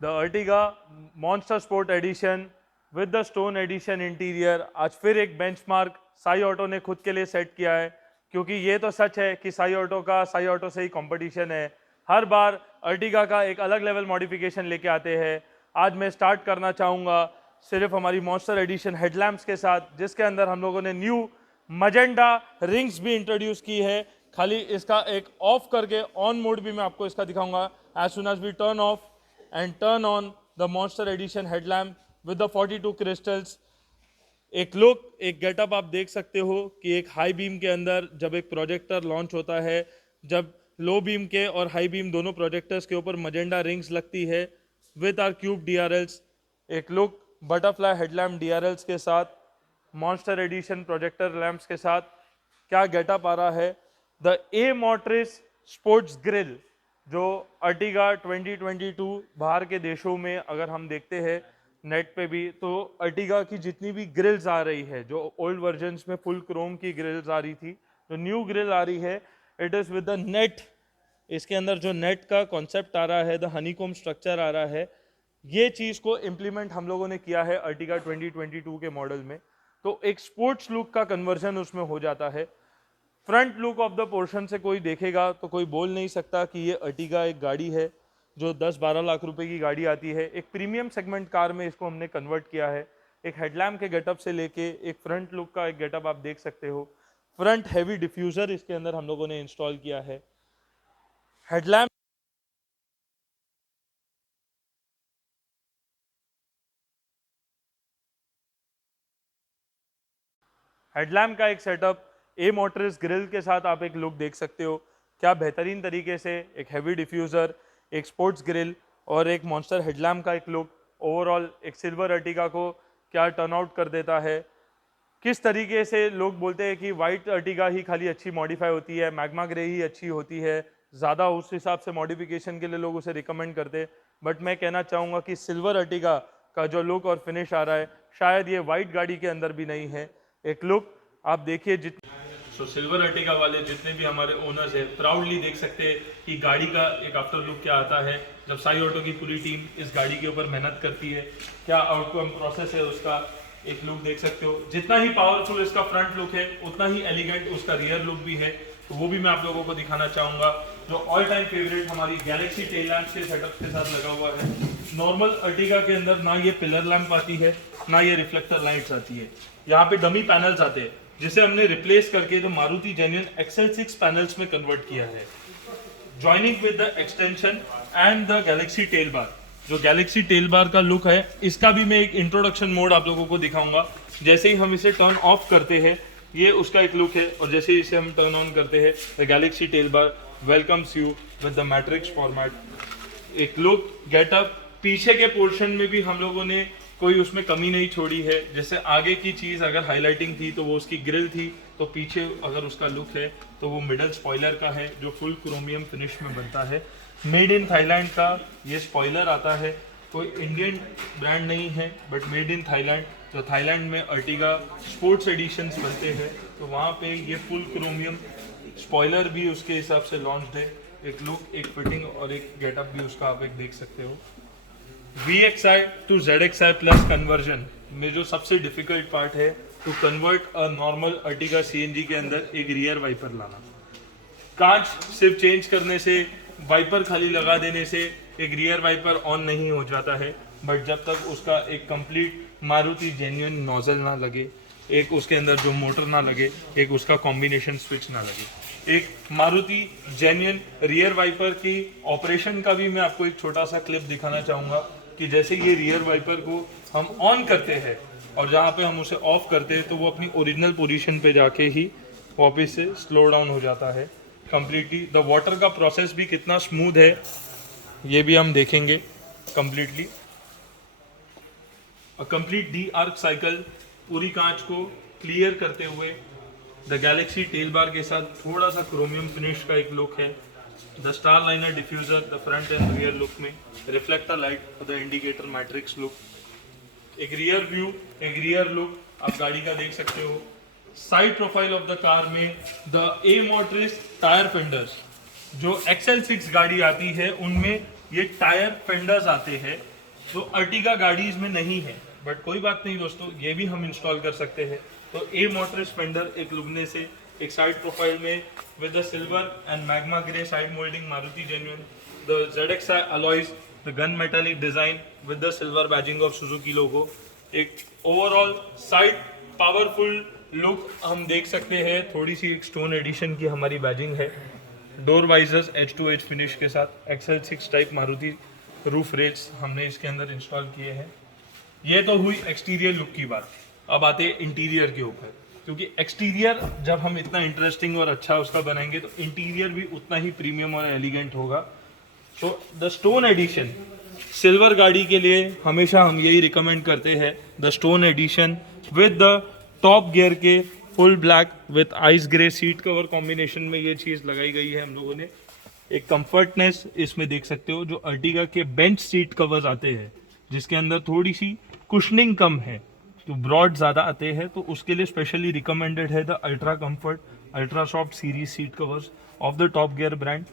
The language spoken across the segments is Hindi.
The Ertiga Monster Sport Edition with the stone Edition interior. आज फिर एक बेंचमार्क साई ऑटो ने खुद के लिए सेट किया है, क्योंकि ये तो सच है कि साई ऑटो से ही कंपटीशन है। हर बार अर्टिगा का एक अलग लेवल मॉडिफिकेशन लेके आते हैं। आज मैं स्टार्ट करना चाहूँगा सिर्फ हमारी मॉन्स्टर एडिशन हेडलैम्प्स के साथ, जिसके अंदर हम लोगों ने न्यू मजेंडा रिंग्स भी इंट्रोड्यूस की है। खाली इसका एक ऑफ करके ऑन मोड भी मैं आपको इसका दिखाऊंगा। As soon as we turn off and turn on the Monster Edition headlamp with the 42 crystals, एक लुक, एक गेटअप आप देख सकते हो कि एक हाई बीम के अंदर जब एक प्रोजेक्टर लॉन्च होता है, जब लो बीम के और हाई बीम दोनों प्रोजेक्टर्स के ऊपर मजेंडा रिंग्स लगती है विद आर क्यूब डीआरएल्स, एक लुक बटरफ्लाई हेडलैम्प डीआरएल्स के साथ, मॉन्स्टर एडिशन प्रोजेक्टर लैंप्स के साथ, क्या गेटअप आ रहा है। द ए मोटरिस स्पोर्ट्स ग्रिल, जो अर्टिगा 2022 बाहर के देशों में अगर हम देखते हैं नेट पे भी, तो अर्टिगा की जितनी भी ग्रिल्स आ रही है, जो ओल्ड वर्जन्स में फुल क्रोम की ग्रिल्स आ रही थी, जो न्यू ग्रिल आ रही है, it is with the net. इसके अंदर जो नेट का कॉन्सेप्ट आ रहा है, द हनीकॉम स्ट्रक्चर आ रहा है, ये चीज़ को इम्प्लीमेंट हम लोगों ने किया है अर्टिगा 2022 के मॉडल में। तो एक स्पोर्ट्स लुक का कन्वर्जन उसमें हो जाता है। Front look of the portion से कोई देखेगा तो कोई बोल नहीं सकता कि ये अर्टिगा एक गाड़ी है जो 10-12 लाख रुपए की गाड़ी आती है। एक प्रीमियम सेगमेंट कार में इसको हमने कन्वर्ट किया है। एक हेडलैम्प के गेटअप से लेके एक फ्रंट लुक का एक गेटअप आप देख सकते हो। फ्रंट हैवी डिफ्यूजर इसके अंदर हम लोगों ने इंस्टॉल किया है। हेडलैम्प हेडलैम्प का एक सेटअप ए मोटर्स ग्रिल के साथ आप एक लुक देख सकते हो। क्या बेहतरीन तरीके से एक हैवी डिफ्यूज़र, एक स्पोर्ट्स ग्रिल और एक मॉन्स्टर हेडलैम्प का एक लुक ओवरऑल एक सिल्वर अर्टिगा को क्या टर्न आउट कर देता है। किस तरीके से लोग बोलते हैं कि वाइट अर्टिगा ही खाली अच्छी मॉडिफाई होती है, मैग्मा ग्रे ही अच्छी होती है, ज़्यादा उस हिसाब से मॉडिफिकेशन के लिए लोग उसे रिकमेंड करते हैं। बट मैं कहना चाहूँगा कि सिल्वर अर्टिगा का जो लुक और फिनिश आ रहा है, शायद ये वाइट गाड़ी के अंदर भी नहीं है। एक लुक आप देखिए सिल्वर अर्टिगा वाले जितने भी हमारे ओनर्स हैं, प्राउडली देख सकते हैं कि गाड़ी का एक आफ्टर लुक क्या आता है जब साई ऑटो की पूरी टीम इस गाड़ी के ऊपर मेहनत करती है। क्या आउटकम प्रोसेस है उसका एक लुक देख सकते हो। जितना ही पावरफुल इसका फ्रंट लुक है, उतना ही एलिगेंट उसका रियर लुक भी है। तो वो भी मैं आप लोगों को दिखाना चाहूँगा। जो ऑल टाइम फेवरेट हमारी गैलेक्सी टेल लैंप के सेटअप के साथ लगा हुआ है। नॉर्मल अर्टिगा के अंदर ना ये पिलर लैंप आती है, ना ये रिफ्लेक्टर लाइट्स आती है। यहाँ पे डमी पैनल्स आते हैं, जिसे हमने रिप्लेस करके the Maruti genuine XL6 panels में कन्वर्ट किया है। Joining with the extension and the galaxy tail bar, जो गैलेक्सी टेल बार का लुक है, इसका भी मैं एक इंट्रोडक्शन मोड आप लोगों को दिखाऊंगा। जैसे ही हम इसे टर्न ऑफ करते हैं, ये उसका एक लुक है, और जैसे ही इसे हम टर्न ऑन करते हैं, the galaxy tail bar welcomes you with the matrix format. एक लुक गेटअप, पीछे के पोर्शन में भी हम लोगों ने कोई उसमें कमी नहीं छोड़ी है। जैसे आगे की चीज़ अगर हाईलाइटिंग थी तो वो उसकी ग्रिल थी, तो पीछे अगर उसका लुक है तो वो मिडल स्पॉइलर का है, जो फुल क्रोमियम फिनिश में बनता है। मेड इन थाईलैंड का ये स्पॉइलर आता है, कोई इंडियन ब्रांड नहीं है, बट मेड इन थाईलैंड। जो थाईलैंड में अर्टिगा स्पोर्ट्स एडिशंस बनते हैं, तो वहाँ पे ये फुल क्रोमियम स्पॉइलर भी उसके हिसाब से लॉन्च्ड है। एक लुक, एक फिटिंग और एक गेटअप भी उसका आप एक देख सकते हो। VXI to ZXI plus conversion में जो सबसे डिफिकल्ट पार्ट है, to convert a normal Ertiga CNG के अंदर एक रियर वाइपर लाना। कांच सिर्फ चेंज करने से, वाइपर खाली लगा देने से एक रियर वाइपर ऑन नहीं हो जाता है, बट जब तक उसका एक कंप्लीट मारुति जेन्युइन नोजल ना लगे, एक उसके अंदर जो मोटर ना लगे, एक उसका कॉम्बिनेशन स्विच ना लगे। एक मारुति जेन्युइन रियर वाइपर की ऑपरेशन का भी मैं आपको एक छोटा सा क्लिप दिखाना चाहूँगा कि जैसे ये रियर वाइपर को हम ऑन करते हैं और जहाँ पे हम उसे ऑफ करते हैं, तो वो अपनी ओरिजिनल पोजीशन पे जाके ही वापस से स्लो डाउन हो जाता है कम्प्लीटली। द वाटर का प्रोसेस भी कितना स्मूथ है, ये भी हम देखेंगे completely. Complete D arc cycle पूरी कांच को क्लियर करते हुए, द गैलेक्सी टेल बार के साथ थोड़ा सा क्रोमियम फिनिश का एक लुक है। The star liner diffuser the front end rear look में, रिफ्लेक्टर लाइट और द इंडिकेटर मैट्रिक्स लुक। एक रियर व्यू, एक रियर लुक आप गाड़ी का देख सकते हो। Side profile of the car में द ए मोटरिस टायर फेंडर्स, जो XL6 गाड़ी आती है उनमें ये टायर फेंडर्स आते हैं, तो अर्टिगा गाड़ी इसमें नहीं है, बट कोई बात नहीं दोस्तों, ये भी हम इंस्टॉल कर सकते हैं। तो ए मोटर्स फेंडर एक लुगने से, एक साइड प्रोफाइल में with the silver and magma grey side moulding Maruti genuine, the ZXi alloys, the gun metallic design with the silver badging of Suzuki logo. एक ओवरऑल साइड पावरफुल लुक हम देख सकते हैं। थोड़ी सी एक स्टोन एडिशन की हमारी बैजिंग है। डोर वाइजर्स H2H फिनिश के साथ, XL6 type Maruti roof rates हमने इसके अंदर इंस्टॉल किए हैं। ये तो हुई एक्सटीरियर लुक की बात। अब आते हैं इंटीरियर के ऊपर, क्योंकि एक्सटीरियर जब हम इतना इंटरेस्टिंग और अच्छा उसका बनाएंगे तो इंटीरियर भी उतना ही प्रीमियम और एलिगेंट होगा। So the stone edition silver गाड़ी के लिए हमेशा हम यही रिकमेंड करते हैं, the stone edition with the top gear के full black with ice grey seat cover combination में ये चीज़ लगाई गई है हम लोगों ने। एक कंफर्टनेस इसमें देख सकते हो, जो अर्टिगा के बेंच सीट कवर्स आते हैं जिसके अंदर थोड़ी सी कुशनिंग कम है, तो ब्रॉड ज़्यादा आते हैं, तो उसके लिए स्पेशली रिकमेंडेड है the ultra comfort ultra soft series seat covers of the top gear brand.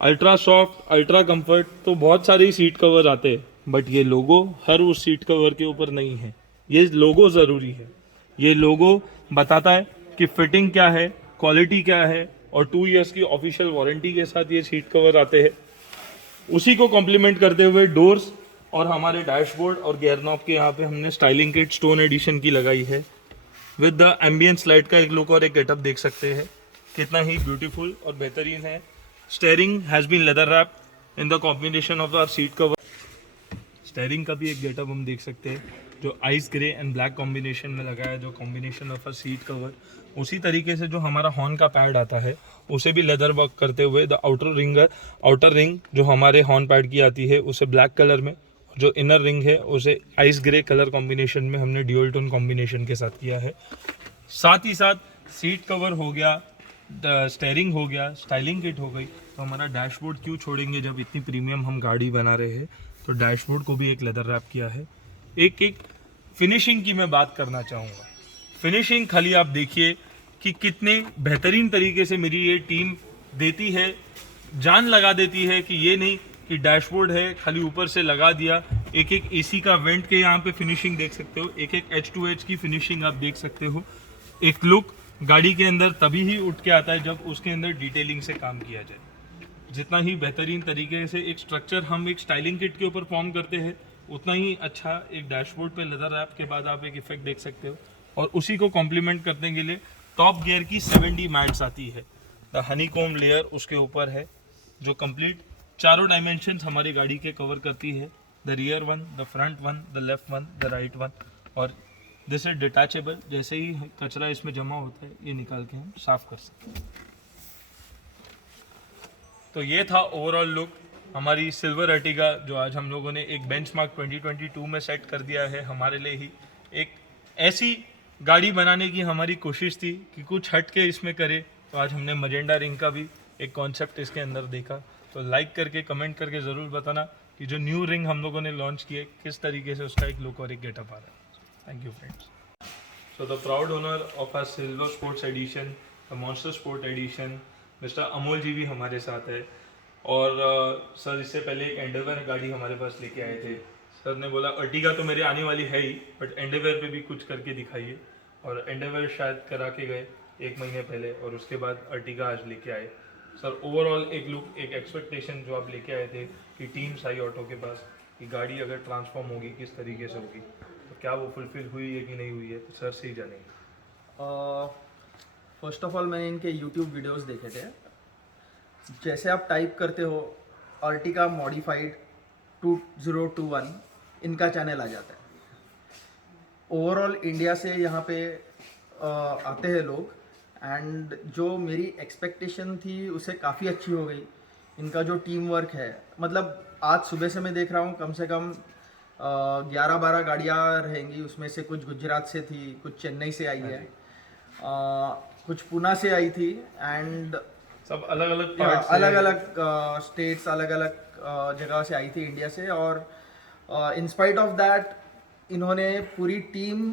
Ultra soft, ultra comfort, तो बहुत सारे सीट कवर आते हैं, बट ये लोगो हर उस सीट कवर के ऊपर नहीं है। ये लोगो ज़रूरी है। ये लोगो बताता है कि फिटिंग क्या है, क्वालिटी क्या है, और 2 इयर्स की ऑफिशियल वारंटी के साथ ये सीट कवर आते हैं। उसी को कॉम्प्लीमेंट करते हुए डोर्स और हमारे डैशबोर्ड और गियर नॉब के यहाँ पे हमने स्टाइलिंग किट स्टोन एडिशन की लगाई है। विद द एम्बियंस लाइट का एक लुक और एक गेटअप देख सकते हैं, कितना ही ब्यूटीफुल और बेहतरीन है। Steering has been leather wrap in the combination of our seat cover. Steering का भी एक गेटअप हम देख सकते हैं, जो ice grey and black combination में लगा है, जो combination of a seat cover. उसी तरीके से जो हमारा हॉर्न का पैड आता है उसे भी लेदर वर्क करते हुए द आउटर रिंग जो हमारे हॉर्न पैड की आती है उसे ब्लैक कलर में, जो इनर रिंग है उसे आइस ग्रे कलर कॉम्बिनेशन में हमने ड्यूअल टोन कॉम्बिनेशन के साथ किया है। साथ ही साथ सीट कवर हो गया, स्टेयरिंग हो गया, स्टाइलिंग किट हो गई, तो हमारा डैशबोर्ड क्यों छोड़ेंगे जब इतनी प्रीमियम हम गाड़ी बना रहे हैं। तो डैशबोर्ड को भी एक लेदर रैप किया है। एक फिनिशिंग की मैं बात करना चाहूँगा। फिनिशिंग खाली आप देखिए कि कितने बेहतरीन तरीके से मेरी ये टीम देती है, जान लगा देती है कि ये नहीं कि डैशबोर्ड है खाली ऊपर से लगा दिया। एक एक एसी का वेंट के यहाँ पे फिनिशिंग देख सकते हो, एक एक H2H की फिनिशिंग आप देख सकते हो। एक लुक गाड़ी के अंदर तभी ही उठ के आता है जब उसके अंदर डिटेलिंग से काम किया जाए। जितना ही बेहतरीन तरीके से एक स्ट्रक्चर हम एक स्टाइलिंग किट के ऊपर फॉर्म करते हैं, उतना ही अच्छा एक डैशबोर्ड पे लेदर रैप के बाद आप एक इफेक्ट देख सकते हो। और उसी को कॉम्प्लीमेंट करने के लिए टॉप गियर की 7D मैट्स आती है, द हनीकॉम लेयर उसके ऊपर है, जो कंप्लीट चारों डायमेंशंस हमारी गाड़ी के कवर करती है, the rear one, the front one, the left one, the right one. और दिस इज डिटैचेबल, जैसे ही कचरा इसमें जमा होता है ये निकाल के हम साफ कर सकते हैं। तो ये था ओवरऑल लुक हमारी सिल्वर अर्टिगा, जो आज हम लोगों ने एक बेंचमार्क 2022 में सेट कर दिया है हमारे लिए ही। एक ऐसी गाड़ी बनाने की हमारी कोशिश थी कि कुछ हट के इसमें करे, तो आज हमने मजेंडा रिंग का भी एक कॉन्सेप्ट इसके अंदर देखा। तो लाइक करके कमेंट करके ज़रूर बताना कि जो न्यू रिंग हम लोगों ने लॉन्च किए किस तरीके से उसका एक लुक और एक गेटअप आ रहा है। Thank you friends. So the proud owner of our Silver Sports Edition, the Monster Sport Edition, mister Amol ji भी हमारे साथ है। और सर इससे पहले एक एंडेवर गाड़ी हमारे पास लेके आए थे। सर ने बोला अर्टिगा तो मेरे आने वाली है ही, बट एंडेवर पे भी कुछ करके दिखाइए। और एंडेवर शायद करा के गए 1 महीने पहले, और उसके बाद अर्टिगा आज लेके आए। सर ओवरऑल एक लुक, एक एक्सपेक्टेशन जो आप लेके आए थे कि टीम साई ऑटो के पास कि गाड़ी अगर ट्रांसफॉर्म होगी किस तरीके से होगी, तो क्या वो फुलफिल हुई है कि नहीं हुई है, तो सर से ही जानेंगे। फर्स्ट ऑफ ऑल मैंने इनके यूट्यूब वीडियोस देखे थे। जैसे आप टाइप करते हो अर्टिगा मॉडिफाइड 2021, इनका चैनल आ जाता है। ओवरऑल इंडिया से यहाँ पे आते हैं लोग, एंड जो मेरी एक्सपेक्टेशन थी उससे काफ़ी अच्छी हो गई। इनका जो टीम वर्क है, मतलब आज सुबह से मैं देख रहा हूँ कम से कम 11-12 गाड़ियाँ रहेंगी, उसमें से कुछ गुजरात से थी, कुछ चेन्नई से आई है, कुछ पुणे से आई थी, एंड सब अलग अलग अलग अलग स्टेट्स, अलग अलग जगह से आई थी इंडिया से। और इन स्पाइट ऑफ दैट इन्होंने पूरी टीम,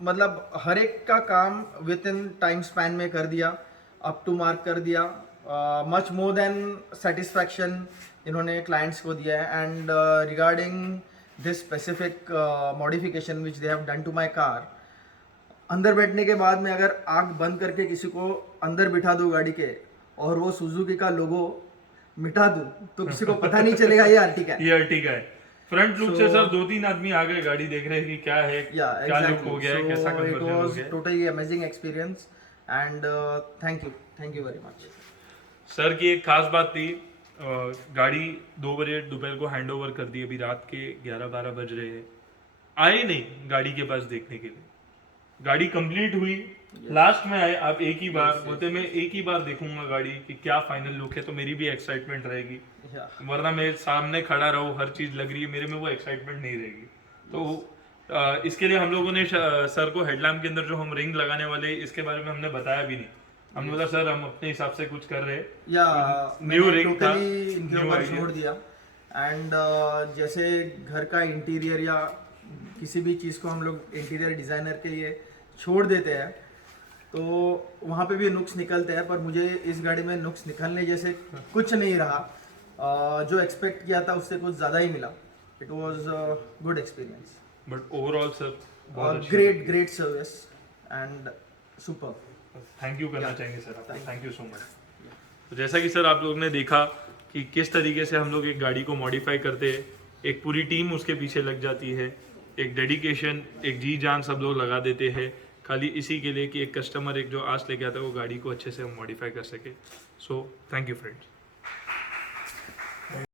मतलब हर एक का काम विद इन टाइम स्पैन में कर दिया, अप टू मार्क कर दिया। मच मोर देन सेटिस्फैक्शन इन्होंने क्लाइंट्स को दिया है। And regarding this specific modification which they have done to my car. अंदर बैठने के बाद में अगर आग बंद करके किसी को अंदर बिठा दूँ गाड़ी के और वो सुजुकी का लोगो मिटा दूँ तो किसी को पता नहीं चलेगा ये आर्टिका है. ये अर्टिगा है. फ्रंट लुक से सर 2-3 आदमी आ गए गाड़ी देख रहे हैं कि क्या है, Yeah, क्या लुक exactly. हो गया है, कैसा So it कन्वर्जन हो was गया है. totally amazing experience and thank you very much. Sir की एक खास बात थी, गाड़ी 2 बजे दोपहर को हैंड ओवर कर दी, अभी रात के 11-12 बज रहे हैं, आए नहीं गाड़ी के पास देखने के लिए. गाड़ी कंप्लीट हुई, लास्ट में आए. आप एक ही बार बोलते मैं एक ही बार देखूंगा गाड़ी कि क्या फाइनल लुक है, तो मेरी भी एक्साइटमेंट रहेगी. Yeah. वरना मैं सामने खड़ा रहूँ, हर चीज लग रही है, मेरे में वो एक्साइटमेंट नहीं रहेगी. तो इसके लिए हम लोगों ने सर को हेडलैम्प के अंदर जो हम रिंग लगाने वाले, इसके बारे में हमने बताया भी नहीं. हमने बोला सर हम अपने हिसाब से कुछ कर रहे हैं. या New मैंने ring था, totally इनके new ऊपर idea. छोड़ दिया. एंड जैसे घर का इंटीरियर या किसी भी चीज़ को हम लोग इंटीरियर डिज़ाइनर के लिए छोड़ देते हैं तो वहाँ पे भी नुक्स निकलते हैं, पर मुझे इस गाड़ी में नुक्स निकलने जैसे कुछ नहीं रहा. जो एक्सपेक्ट किया था उससे कुछ ज़्यादा ही मिला. It was good experience. But overall sir बहुत great service and super. Thank you करना चाहेंगे सर आपको. Thank you so much. तो जैसा कि सर आप लोग ने देखा कि किस तरीके से हम लोग एक गाड़ी को मॉडिफाई करते हैं, एक पूरी टीम उसके पीछे लग जाती है, एक डेडिकेशन, एक जी जान सब लोग लगा देते हैं खाली इसी के लिए कि एक कस्टमर एक जो आस लेके आता है वो गाड़ी को अच्छे से हम मॉडिफाई कर सके. So thank you friends.